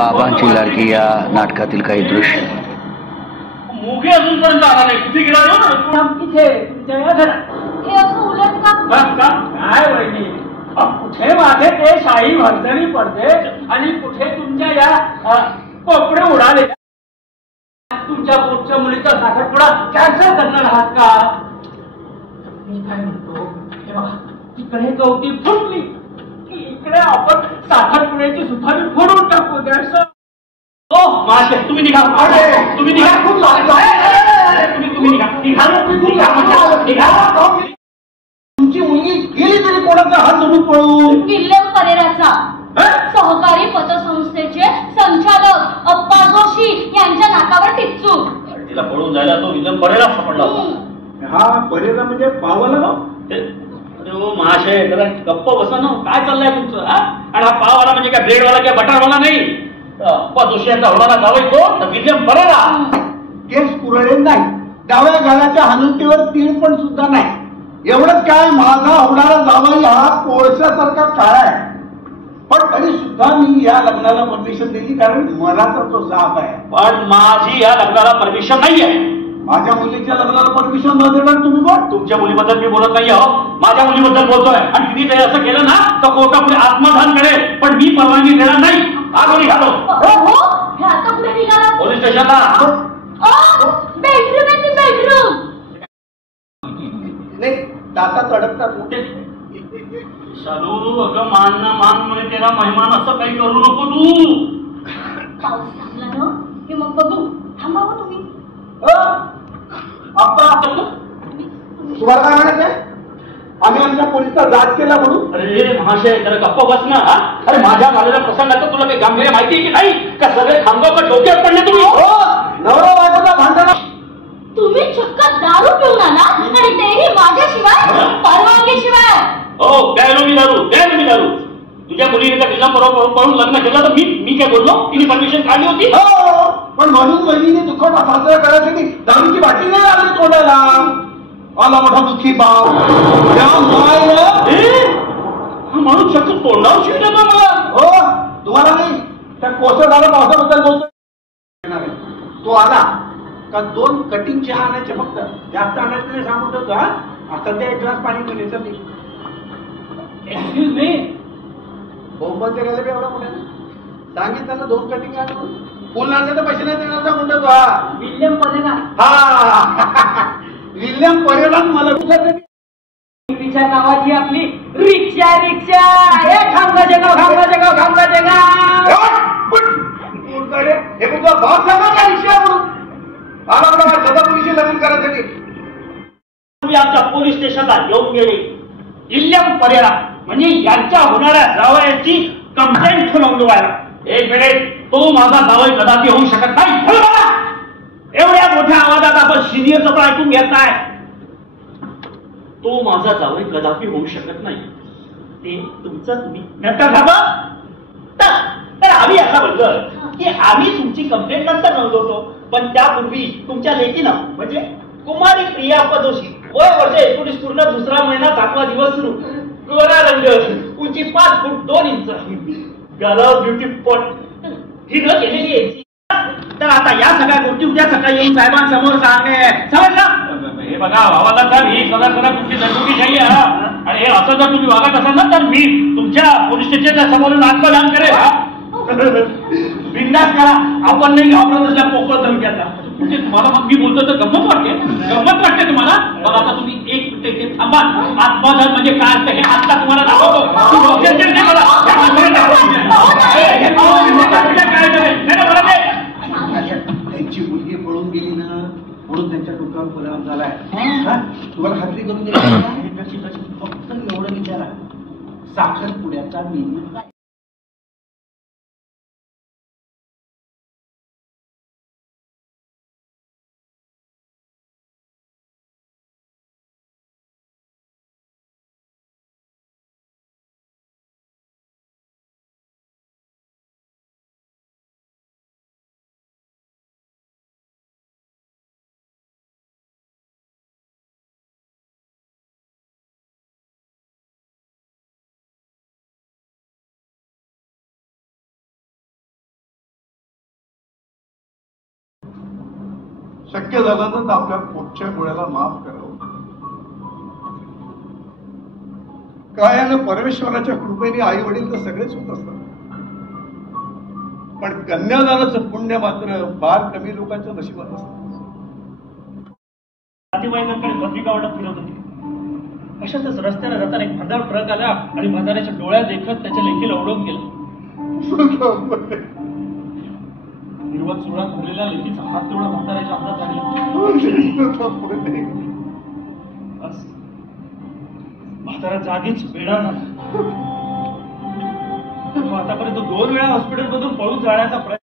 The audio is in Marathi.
बाबांची लाडकी या नाटकातील काही दृश्य. मुगे अजूनपर्यंत आला नाही. कुठे गेला इथे तुमच्या या घरात. हे असं उलट का? काय वहिनी, कुठे माझे ते शाही भरतरी पडते आणि कुठे तुमच्या या कपडे उडाले. तुमच्या पुढच्या मुलीचा साखरपुडा कॅन्सल करणार आहात का? मी काय म्हणतो, हे बघा, तिकडे कवटी फुटली की इकडे आपण साखरपुड्याची सुपारी फोडून टाकू. तुम्ही निघा. तुम्ही निघा. तुम्ही निघा. तुमची मुलगी गेली तरी कोणाचा हात धरून पळून? विल्यम परेराचा सहकारी पतसंस्थेचे संचालक अप्पा जोशी यांच्या नाकावर टिच्चू. तिला पळून जायला तो विल्यम परेरा सापडला. हा परेरा म्हणजे पावाला ना? अरे ओ महाशय, जरा गप्प बसा ना. काय चाललंय तुमचं? आणि हा पाववाला म्हणजे काय ब्रेडवाला किंवा बटरवाला नाही. अप्पा जोशी यांचा होणारा जावई तो विल्यम परेरा. केस कुरळे नाही, डाव्या गालाच्या हनुटीवर तीळ पण सुद्धा नाही. एवढंच काय, माझा होणारा जावई हा कोळशासारखा काळा आहे. पण तरी सुद्धा मी या लग्नाला परमिशन दिली, कारण मला तर तो साप आहे. पण माझी या लग्नाला परमिशन नाही आहे. माझ्या मुलीच्या लग्नाला परमिशन न देणार तुम्ही कोण? तुमच्या मुलीबद्दल मी बोलत नाही आहो, माझ्या मुलीबद्दल बोलतोय. आणि तिने काही असं केलं ना तर कोर्टापुढे आत्मदान करेल, पण मी परवानगी देणार नाही. आलो निघालो. हे आता कुठे निघाला? पोलीस स्टेशनला. बेडरूम आहे, बेडरूम. नाही, दाता तडकतात मोठे. शालू, अगं मान ना मान म्हणे तेरा मेहमान, असं काही करू नको तू. पाऊस थांबला ना की मग बघू. थांबावं तुम्ही. तुम्हाला काय म्हणायचं आहे? आम्ही आमच्या पोलिसचा जाच केला म्हणून? अरे महाशय, जरा गप्प बस ना. अरे माझ्या झालेल्या प्रसंगाचं तुला काही गांभीर्य माहिती आहे की नाही? का सगळे खांबावर डोक्यात पडले तुम्ही? नवरा बायकोचा भांडण. तुम्ही चक्क दारू पिऊन आला आणि तेही माझ्याशिवाय, परवानगीशिवाय. हो, प्यायलो मी दारू. तुझ्या मुलीने त्या विल्यम बरोबर पळून लग्न केलं तर मी काय बोललो? तिने परमिशन काढली होती. हो, पण म्हणून बहिणीने दुःख साजरा करायसाठी दारूची बाटली नाही आली तोंडाला. आला मोठा दुःखी बाप. हा माणूस चक्क तोंडावर शिव देतो मला. हो, तुम्हाला नाही, त्या कोसळणाऱ्या पावसाबद्दल बोलतो. तो आला का 2 कटिंग चहा आणायचे फक्त, जास्त आणायचं नाही सांगून ठेवतो. आता ते 1 ग्लास पाणी पिण्याचं नाही. Excuse me. बोंबल ते गेले एवढा मोठ्या सांगितलं ना 2 कटिंग आणून. फुल नसले तर पैसे नाही देणार सांगून ठेवतो. विल्यम परेरा. विल्यम परेरा मला रिक्षा नावाची आपली रिक्षा. खांबाचे गाव. हे तुझा भाव सांगा का रिक्षा म्हणून? आला बघा सदा पोलिसी लग्न करायसाठी. तुम्ही आमच्या पोलीस स्टेशनला येऊन गेले. विल्यम परेरा म्हणजे यांच्या होणाऱ्या जावयाची कंप्लेंट नोंदवायला. एक मिनिट, तो माझा जावई कदापि होऊ शकत नाही. एवढ्या मोठ्या आवाजात आपण सिनियरचं पण ऐकून घेत नाही. तो माझा जावई कदापि होऊ शकत नाही. ते तुमचं तुम्ही नंतर तर आम्ही असं म्हणलं की आम्ही तुमची कंप्लेंट नंतर नोंदवतो, पण त्यापूर्वी तुमच्या लेकीनं म्हणजे कुमारी प्रिया अप्पा जोशी, वय वर्ष 19 पूर्ण, 2रा महिना 7वा दिवस सुरू, गोरा रंग, उंची 5 फूट 2 इंच, गालावर ब्युटी पॉट, ही न केलेली आहे. तर आता या सगळ्या गोष्टी उद्या सकाळी येऊन साहेबांसमोर सांगणे, समजलं? हे बघा भावाला तर ही सदा तुमची दरगुटीशाही आहे. आणि हे असं जर तुम्ही वागत असाल ना तर मी तुमच्या पोलीस स्टेशनच्या समोरून आत्मदान करेल. बिंदास करा. आपण नाही घाबरत असल्या पोकळ धमक्याचा. म्हणजे तुम्हाला मग मी बोलतो तर गंमत वाटते तुम्हाला. मग आता तुम्ही 1 मिनिट इथे थांबा. आत्मदान म्हणजे काय असतं हे आता तुम्हाला दाखवतो. त्यांची मुलगी पळून गेली ना म्हणून त्यांच्या डोक्यावर परिणाम झालाय. तुम्हाला खात्री करून दिली. फक्त एवढं विचारा, साखरपुड्याचा मेनू काय? शक्य झालं तर आपल्या पोटच्या गोळ्याला माफ करावं. काय आहे ना, परमेश्वराच्या कृपेने आई वडील तर सगळेच होत असतात, पण कन्यादानाचं पुण्य मात्र फार कमी लोकांच्या नशिबात असतं. नातेवाईकांकडे पत्रिका वाटप फिरत होती. अशातच रस्त्याने जाताना एक भंडार ट्रक आला आणि भंडाऱ्याच्या डोळ्यात देखत त्याच्या लेकीला उडवून गेला. निर्वात सुळात भरलेला लेकीचा हात तेवढा भंडाऱ्याच्या हातात लागला. बस म्हातारा जागीच वेडा झाला. तो आतापर्यंत 2 वेळा हॉस्पिटल मधून पळून जाण्याचा प्रयत्न